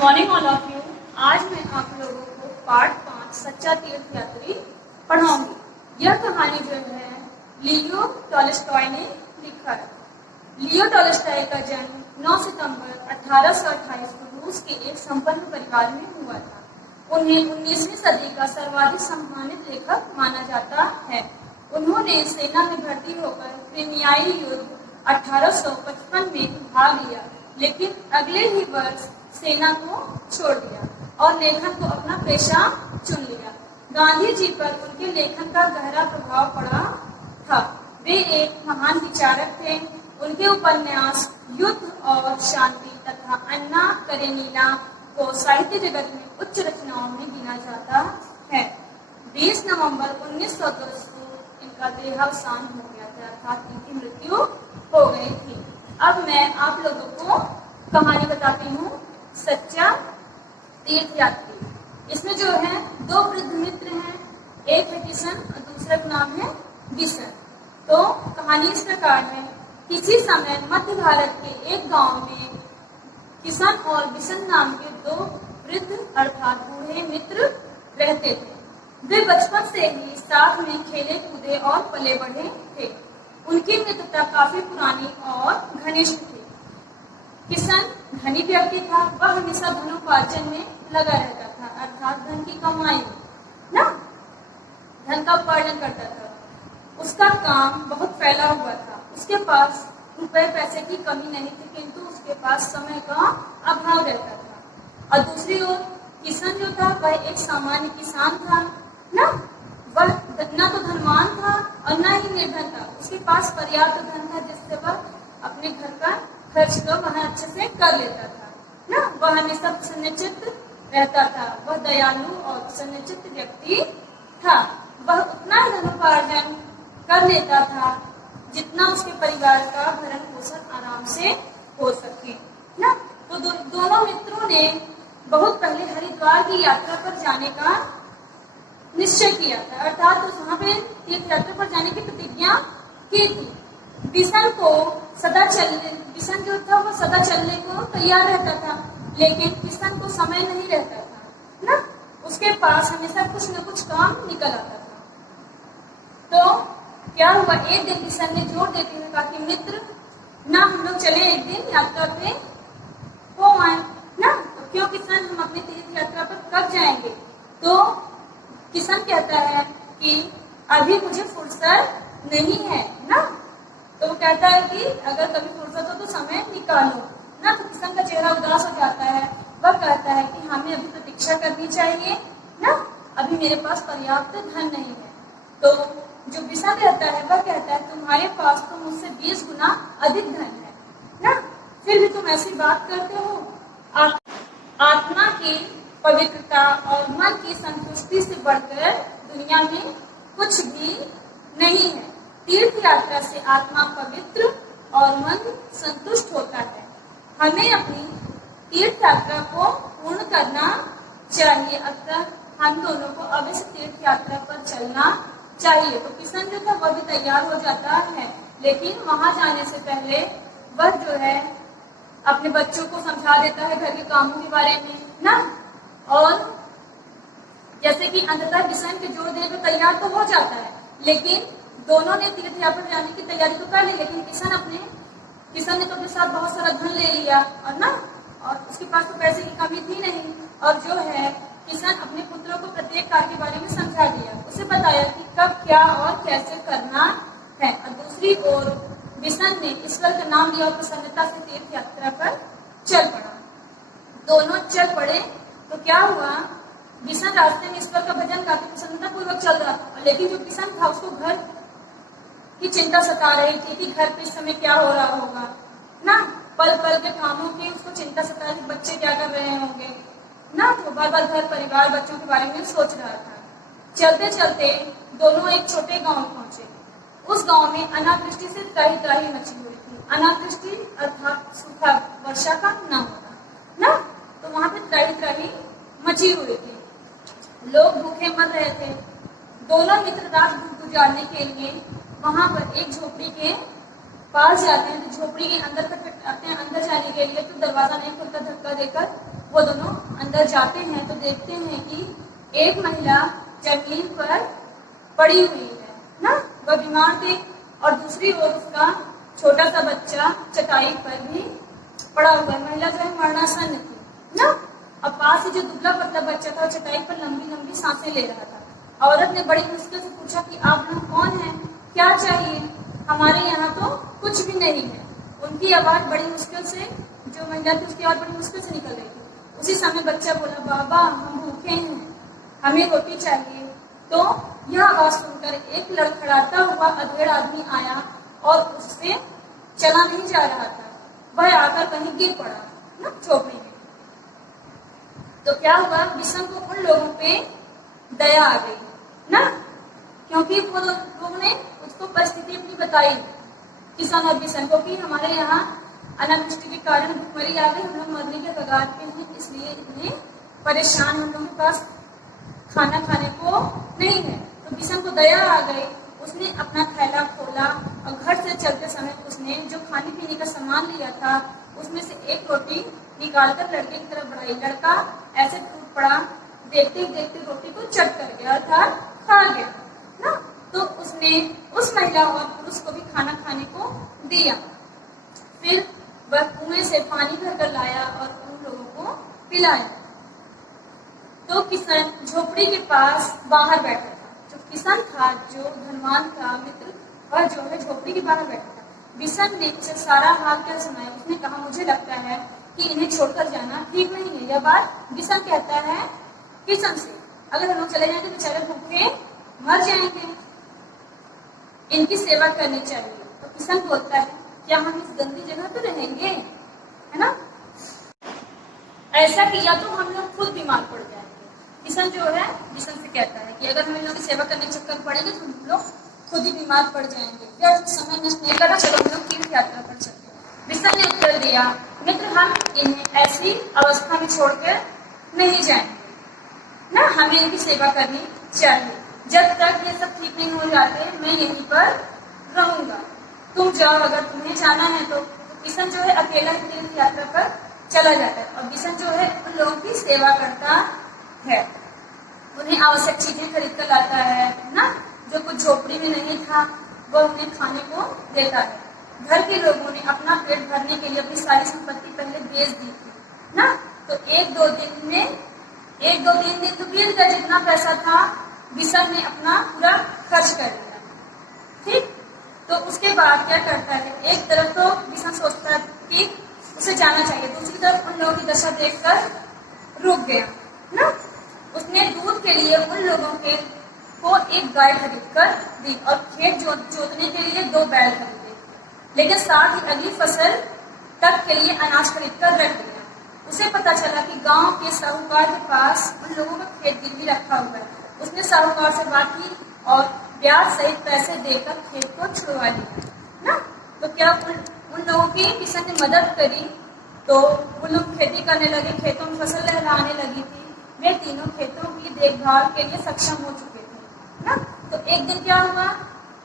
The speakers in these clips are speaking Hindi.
Morning all of you. आज मैं आप लोगों को पार्ट 5 सच्चा तीर्थयात्री पढ़ाऊंगी। यह कहानी जो है लियो टॉलस्टॉय ने लिखा है। लियो टॉलस्टॉय का जन्म 9 सितंबर 1828 को रूस के एक संपन्न परिवार में हुआ था। उन्हें 19वीं सदी का सर्वाधिक सम्मानित लेखक माना जाता है। उन्होंने सेना में भर्ती होकर क्रीमियाई युद्ध 1855 में भाग लिया, लेकिन अगले ही वर्ष सेना को छोड़ दिया और लेखन को अपना पेशा चुन लिया। गांधी जी पर उनके लेखन का गहरा प्रभाव पड़ा था। वे एक महान विचारक थे। उनके उपन्यास युद्ध और शांति तथा अन्ना करेनिना को साहित्य जगत में उच्च रचनाओं में गिना जाता है। 20 नवंबर 1910 को इनका देहावसान हो गया था, अर्थात इनकी मृत्यु हो गई थी। अब मैं आप लोगों को कहानी बताती हूँ सच्चा तीर्थयात्री। इसमें जो है दो वृद्ध मित्र हैं, एक है किशन और दूसरा का नाम है बिशन। तो कहानी इस प्रकार है। किसी समय मध्य भारत के एक गांव में किशन और बिशन नाम के दो वृद्ध अर्थात बूढ़े मित्र रहते थे। वे बचपन से ही साथ में खेले कूदे और पले बढ़े थे। उनकी मित्रता काफी पुरानी और घनिष्ठ थी। किशन धनी व्यक्ति था। वह हमेशा धनोपार्जन में लगा रहता था, अर्थात धन की कमाई ना धन का उपार्जन करता था। उसका काम बहुत फैला हुआ था। उसके पास रुपए पैसे की कमी नहीं थी, किंतु उसके पास समय का अभाव रहता था। और दूसरी ओर किशन जो था वह एक सामान्य किसान था ना। वह न तो धनवान था और न ही निर्धन था। उसके पास पर्याप्त धन था जिससे वह अपने घर का खर्च को वह अच्छे से कर लेता था ना। वह हमेशा सुनिश्चित रहता था। वह दयालु और सुनिश्चित व्यक्ति था। वह उतना ही धनोपार्जन कर लेता था जितना उसके परिवार का भरण पोषण आराम से हो सके ना। तो दोनों मित्रों ने बहुत पहले हरिद्वार की यात्रा पर जाने का निश्चय किया था, अर्थात उस वहां पे तीर्थ यात्रा पर जाने की प्रतिज्ञा की थी। किशन जो था वो सदा चलने को तैयार रहता था, लेकिन किशन को समय नहीं रहता था ना। उसके पास हमेशा कुछ न कुछ काम निकल आता था। तो क्या हुआ, एक दिन किशन ने जोर देते हुए कहा कि मित्र ना, हम लोग चले एक दिन यात्रा पे हो आए ना। तो क्यों किशन, हम अपनी तीर्थ यात्रा पर कब जाएंगे? तो किशन कहता है कि अभी मुझे फुर्सत नहीं है ना। तो वो कहता है कि अगर कभी फुर्सत हो तो समय निकालो ना। तो किशन का चेहरा उदास हो जाता है। वह कहता है कि हमें अभी प्रतीक्षा करनी चाहिए ना, अभी मेरे पास पर्याप्त धन नहीं है। तो जो बिशन रहता है वह कहता है तुम्हारे पास तो मुझसे 20 गुना अधिक धन है ना, फिर भी तुम ऐसी बात करते हो। आत्मा की पवित्रता और मन की संतुष्टि से बढ़कर दुनिया में कुछ भी नहीं है। तीर्थ यात्रा से आत्मा पवित्र और मन संतुष्ट होता है। हमें अपनी तीर्थ यात्रा को पूर्ण करना चाहिए। अतः हम दोनों को अवश्य तीर्थ यात्रा पर चलना चाहिए। तो किशन जो था वह भी तैयार हो जाता है, लेकिन वहां जाने से पहले वह जो है अपने बच्चों को समझा देता है घर के कामों के बारे में ना। और जैसे कि अंततः किशन के जोर देने पर तैयार तो हो जाता है, लेकिन दोनों ने तीर्थ यात्रा पर जाने की तैयारी तो कर ली, लेकिन किशन ने तो अपने साथ बहुत सारा धन ले लिया और ना, और उसके पास तो पैसे की कमी थी नहीं। और जो है किशन अपने पुत्रों को प्रत्येक कार्य के बारे में समझा दिया, उसे बताया कि कब क्या और कैसे करना है। और दूसरी ओर बिशन ने ईश्वर का नाम लिया और प्रसन्नता से तीर्थ यात्रा पर चल पड़ा। दोनों चल पड़े तो क्या हुआ, बिशन रास्ते में ईश्वर का भजन गाते प्रसन्नता पूर्वक चल रहा था, लेकिन जो किशन था उसको घर की चिंता सता रही थी कि घर पे इस समय क्या हो रहा होगा ना। पल पल के कामों की उसको चिंता सता रही, बच्चे क्या कर रहे होंगे ना। तो बार बार घर परिवार बच्चों के बारे में सोच रहा था। चलते चलते दोनों एक छोटे गांव पहुंचे। उस गांव में अनावृष्टि से त्राही त्राही मची हुई थी। अनावृष्टि अर्थात सूखा, वर्षा का न होना ना। तो वहां पे त्राही त्राही मची हुई थी, लोग भूखे मर रहे थे। दोनों मित्र रात गुजारने के लिए वहां पर एक झोपड़ी के पास जाते हैं। तो झोपड़ी के अंदर खटखटाते हैं, अंदर जाने के लिए तो दरवाजा नहीं खुलता, धक्का देकर वो दोनों अंदर जाते हैं तो देखते हैं कि एक महिला जमीन पर पड़ी हुई है ना, वह बीमार थी, और दूसरी ओर उसका छोटा सा बच्चा चटाई पर भी पड़ा हुआ है। महिला जो है मरणासन थी ना। अब पास ही जो दुबला पतला बच्चा था, चटाई पर लंबी लंबी सांसें ले रहा था। औरत ने बड़ी मुश्किल से पूछा कि आप लोग कौन हैं, क्या चाहिए? हमारे यहाँ तो कुछ भी नहीं है। उनकी आवाज बड़ी मुश्किल से, जो महिला थी उसकी आवाज बड़ी मुश्किल से निकल रही थी। उसी समय बच्चा बोला, बाबा हम भूखे हैं, हमें रोटी चाहिए। तो यह आवाज सुनकर एक लड़खड़ाता हुआ अधेड़ आदमी आया और उससे चला नहीं जा रहा था। वह आकर कहीं गिर पड़ा ना झोपड़ी में। तो क्या हुआ, बिशन को उन लोगों पे दया आ गई ना, क्योंकि वो लोगों ने उसको परिस्थिति अपनी बताई, किसान और बिशन को, कि हमारे यहाँ अनावृष्टि के कारण भूखमरी आ गई, हम लोग मरने के कगार पे हैं, इसलिए इतने परेशान, हम लोगों के पास खाना खाने को नहीं है। तो बिशन को दया आ गई, उसने अपना थैला खोला और घर से चलते समय उसने जो खाने पीने का सामान लिया था उसमें से एक रोटी निकालकर लड़के की तरफ बढ़ाई। लड़का ऐसे टूट पड़ा, देखते ही देखते रोटी को चट कर गया अर्थात खा गया ना। तो उसने उस महिला और पुरुष को भी खाना खाने को दिया। फिर वह कुएं से पानी भरकर लाया और उन लोगों को पिलाया। तो किसान झोपड़ी के पास बाहर बैठा था। जो किसान था, जो धनवान था मित्र, वह जो है झोपड़ी के बाहर बैठा था। बिशन ने उसे सारा हाल क्या सुनाया। उसने कहा, मुझे लगता है कि इन्हें छोड़कर जाना ठीक नहीं है। यह बात बिशन कहता है किशन से, अगर हम लोग चले जाएंगे तो बेचारे भूखे मर जाएंगे, इनकी सेवा करनी चाहिए। तो किशन बोलता है, क्या हम इस गंदी जगह पे रहेंगे, है ना? ऐसा किया तो हम लोग खुद बीमार पड़ जाएंगे। किशन जो है बिशन से कहता है कि अगर हम इन लोगों की सेवा करने के चक्कर पड़ेंगे तो हम लोग खुद ही बीमार पड़ जाएंगे। व्यर्थ समय नष्ट नहीं करना, चलो हम लोग तीर्थ यात्रा कर सकते हैं। बिशन ने उत्तर दिया, मित्र हम इन्हें ऐसी अवस्था में छोड़कर नहीं जाएंगे ना, हमें इनकी सेवा करनी चाहिए। जब तक ये सब ठीक नहीं हो जाते मैं यहीं पर रहूंगा, तुम जाओ अगर तुम्हें जाना है तो। किशन जो है अकेला ही तीर्थ यात्रा पर चला जाता है और बिशन जो है उन लोगों की सेवा करता है, उन्हें आवश्यक चीजें खरीद कर लाता है ना, जो कुछ झोपड़ी में नहीं था वो उन्हें खाने को देता है। घर के लोगों ने अपना पेट भरने के लिए अपनी सारी संपत्ति पहले बेच दी थी ना। तो एक दो दिन तो बीत गया, जितना पैसा था बिशन ने अपना पूरा खर्च कर दिया। ठीक, तो उसके बाद क्या करता है, एक तरफ तो बिशन सोचता है कि उसे जाना चाहिए, दूसरी तरफ उन लोगों की दशा देखकर रुक गया ना। उसने दूध के लिए उन लोगों के को एक गाय खरीद कर दी और खेत जोतने के लिए 2 बैल खरीदे, लेकिन साथ ही अगली फसल तक के लिए अनाज खरीद कर रख दिया। उसे पता चला कि गांव के साहूकार के पास उन लोगों का खेत गिरवी रखा हुआ है। उसने साहूकार से बात की और ब्याज सहित पैसे देकर खेत को छुड़वा लिया ना। तो क्या उन लोगों की किसान ने मदद करी, तो वो लोग खेती करने लगे, खेतों में फसल लहराने लगी थी। वे तीनों खेतों की देखभाल के लिए सक्षम हो चुके थे ना। तो एक दिन क्या हुआ,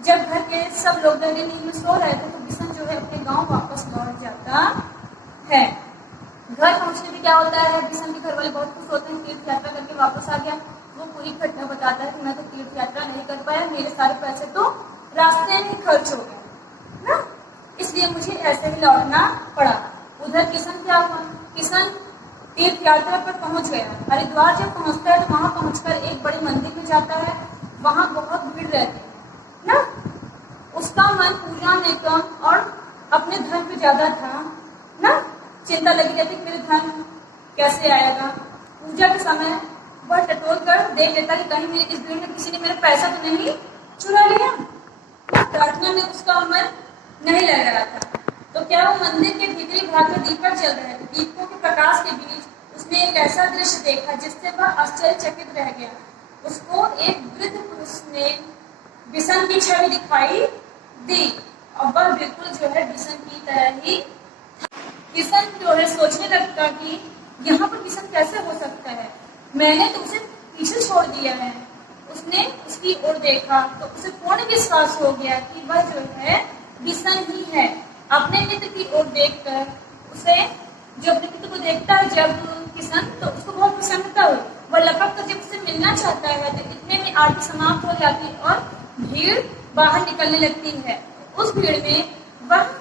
जब घर के सब लोग गहरी नींद में सो रहे थे तो बिशन जो है अपने गांव वापस लौट जाता है। घर पहुंचने में क्या होता है, बिशन के घर वाले बहुत खुश होते हैं, तीर्थ यात्रा करके वापस आ गया। वो पूरी घटना बताता है कि मैं तो तीर्थ यात्रा नहीं कर पाया, मेरे सारे पैसे तो रास्ते में ही खर्च हो गए ना, इसलिए मुझे ऐसे ही लौटना पड़ा। उधर किशन क्या हुआ, किशन तीर्थ यात्रा पर पहुंच गया। हरिद्वार जब पहुंचता है तो वहां पहुंचकर एक बड़े मंदिर में जाता है, वहां बहुत भीड़ रहती है ना। उसका मन पूजा में कम और अपने धन पे ज्यादा था ना, चिंता लगी रहती मेरे धन कैसे आएगा। पूजा के समय वह टटोल कर देख लेता कि कहीं मेरी इस भीड़ में किसी ने मेरा पैसा तो नहीं चुरा लिया। प्रार्थना में उसका मन नहीं लग रहा था। तो क्या वो मंदिर के भीतरी भाग में दीपक जल रहे थे। दीपकों के प्रकाश के बीच उसने एक ऐसा दृश्य देखा जिससे वह आश्चर्यचकित रह गया। उसको एक वृद्ध पुरुष ने बिशन की छवि दिखाई दी और वह बिल्कुल जो है बिशन की तरह ही था। किशन जो है सोचने लगता कि यहाँ पर बिशन कैसे हो सकता है, मैंने तो उसे पीछे छोड़ दिया है। उसने उसकी ओर देखा तो उसे पूर्ण विश्वास हो गया कि वह जो है बिशन ही है। अपने मित्र की ओर देखकर उसे, जो अपने मित्र को देखता है जब किशन तो उसको बहुत प्रसन्नता हुई। वह लपक कर जब उससे मिलना चाहता है तो इतने में आरती समाप्त हो जाती है और भीड़ बाहर निकलने लगती है। उस भीड़ में वह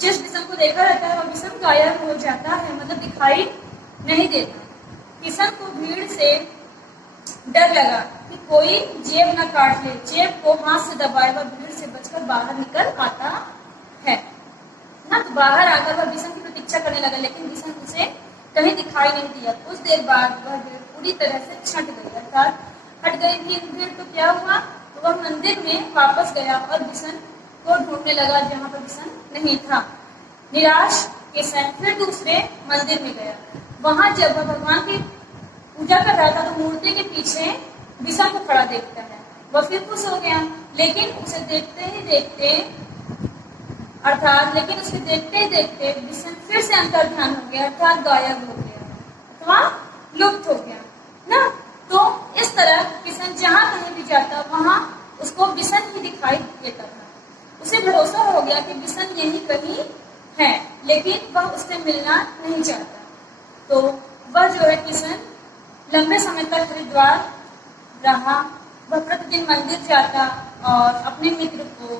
जिस किशन को देखा रहता है वह किशन गायब हो जाता है, मतलब दिखाई नहीं देता। किशन को भीड़ से डर लगा कि कोई जेब न काट ले, जेब को हाथ से दबाए वह भीड़ से बचकर बाहर निकल आता है ना। तो बाहर आकर वह बिशन की प्रतीक्षा करने लगा, लेकिन बिशन उसे कहीं दिखाई नहीं दिया। कुछ देर बाद वह भीड़ पूरी तरह से छट गई, अर्थात हट गई भीड़। तो क्या हुआ, तो वह मंदिर में वापस गया और बिशन को ढूंढने लगा जहाँ पर बिशन नहीं था। निराश किशन फिर दूसरे मंदिर में गया। वहां जब वह भगवान की पूजा कर रहा था तो मूर्ति के पीछे बिशन को खड़ा देखता है। वह फिर खुश हो गया, लेकिन उसे देखते ही देखते बिशन फिर से अंतर ध्यान हो गया, अर्थात गायब हो गया अथवा लुप्त हो गया ना। तो इस तरह किशन जहाँ कहीं भी जाता वहां उसको बिशन ही दिखाई देता था। उसे भरोसा हो गया कि बिशन यही कहीं है, लेकिन वह उससे मिलना नहीं चाहता। तो वह जो है किशन लंबे समय तक हरिद्वार रहा। वह प्रतिदिन मंदिर जाता और अपने मित्र को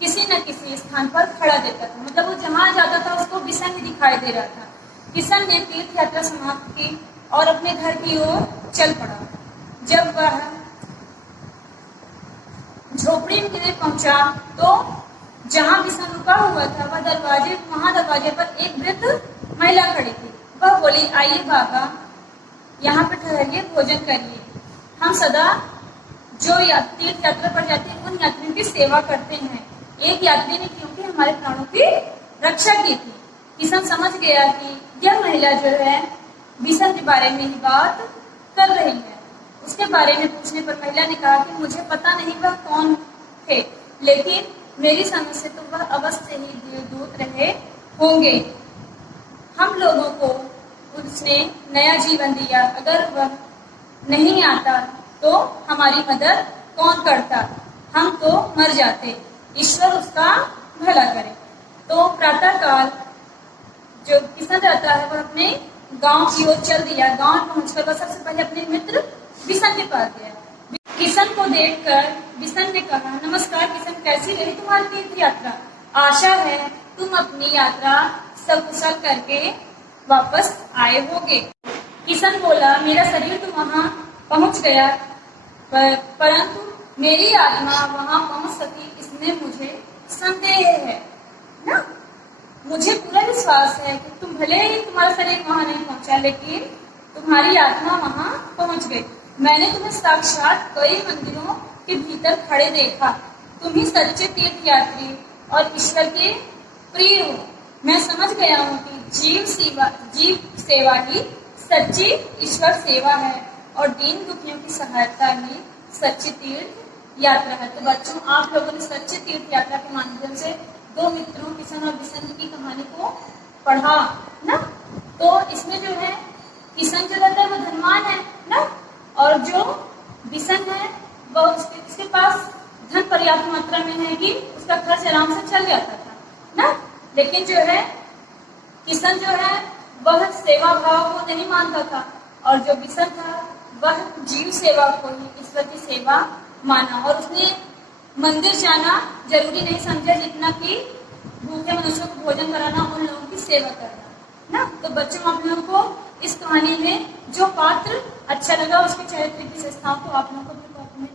किसी न किसी स्थान पर खड़ा देता था, मतलब वो जहाँ जाता था उसको बिशन ही दिखाई दे रहा था। किशन ने तीर्थ यात्रा समाप्त की और अपने घर की ओर चल पड़ा। जब वह झोपड़ी में पहुंचा तो जहाँ बिशन रुका हुआ था वह दरवाजे पर एक वृद्ध महिला खड़ी थी। वह बोली, आइए बाबा, यहाँ पर ठहरिए, भोजन करिए। हम सदा जो तीर्थ यात्रा पर जाते हैं उन यात्रियों की सेवा करते हैं। एक यात्री ने क्योंकि हमारे प्राणों की रक्षा की थी। किशन समझ गया कि यह महिला जो है बिशन के बारे में ही बात कर रही है। उसके बारे में पूछने पर महिला ने कहा कि मुझे पता नहीं वह कौन थे, लेकिन मेरी समझ से तो वह अवश्य ही देवदूत रहे होंगे। हम लोगों को उसने नया जीवन दिया, अगर वह नहीं आता तो हमारी मदद कौन करता, हम तो मर जाते। ईश्वर उसका भला करे। तो प्रातःकाल जो किशन रहता है वह अपने गांव की ओर चल दिया। गांव पहुंचकर वह सबसे पहले अपने मित्र बिशन के पास गया। किशन को देखकर बिशन ने कहा, नमस्कार किशन, कैसी रही तुम्हारी तीर्थ यात्रा? आशा है तुम अपनी यात्रा सकुशल करके वापस आए होगे। किशन बोला, मेरा शरीर तो वहां पहुंच गया, परंतु मेरी आत्मा वहां पहुंच सकी इसमें मुझे संदेह है ना। मुझे पूरा विश्वास है कि तुम भले ही तुम्हारा शरीर वहां नहीं पहुंचा, लेकिन तुम्हारी आत्मा वहां पहुंच गई। मैंने तुम्हें साक्षात कई मंदिरों के भीतर खड़े देखा। तुम ही सच्चे तीर्थ यात्री और ईश्वर के प्रिय हो। मैं समझ गया हूँ कि जीव सेवा ही सच्ची ईश्वर सेवा है और दीन दुखियों की सहायता ही सच्ची तीर्थ यात्रा है। तो बच्चों, आप लोगों ने सच्चे तीर्थ यात्रा के माध्यम से दो मित्रों किशन और बिशन की कहानी को पढ़ा ना। तो इसमें जो है किशन जो रहता है वो धनवान है ना, और जो बिशन है वह उसके पास धन पर्याप्त मात्रा में है कि उसका खर्च आराम से चल जाता था ना। लेकिन जो है किशन जो है वह सेवा भाव को नहीं मानता था, और जो बिशन था वह जीव सेवा को ही ईश्वर की सेवा माना, और उसने मंदिर जाना जरूरी नहीं समझा जितना कि भूखे मनुष्यों को भोजन कराना, उन लोगों की सेवा करना ना। तो बच्चों, आप लोगों को इस कहानी में जो पात्र अच्छा लगा उसके चरित्र की विशेषताओं को आप लोगों को अपने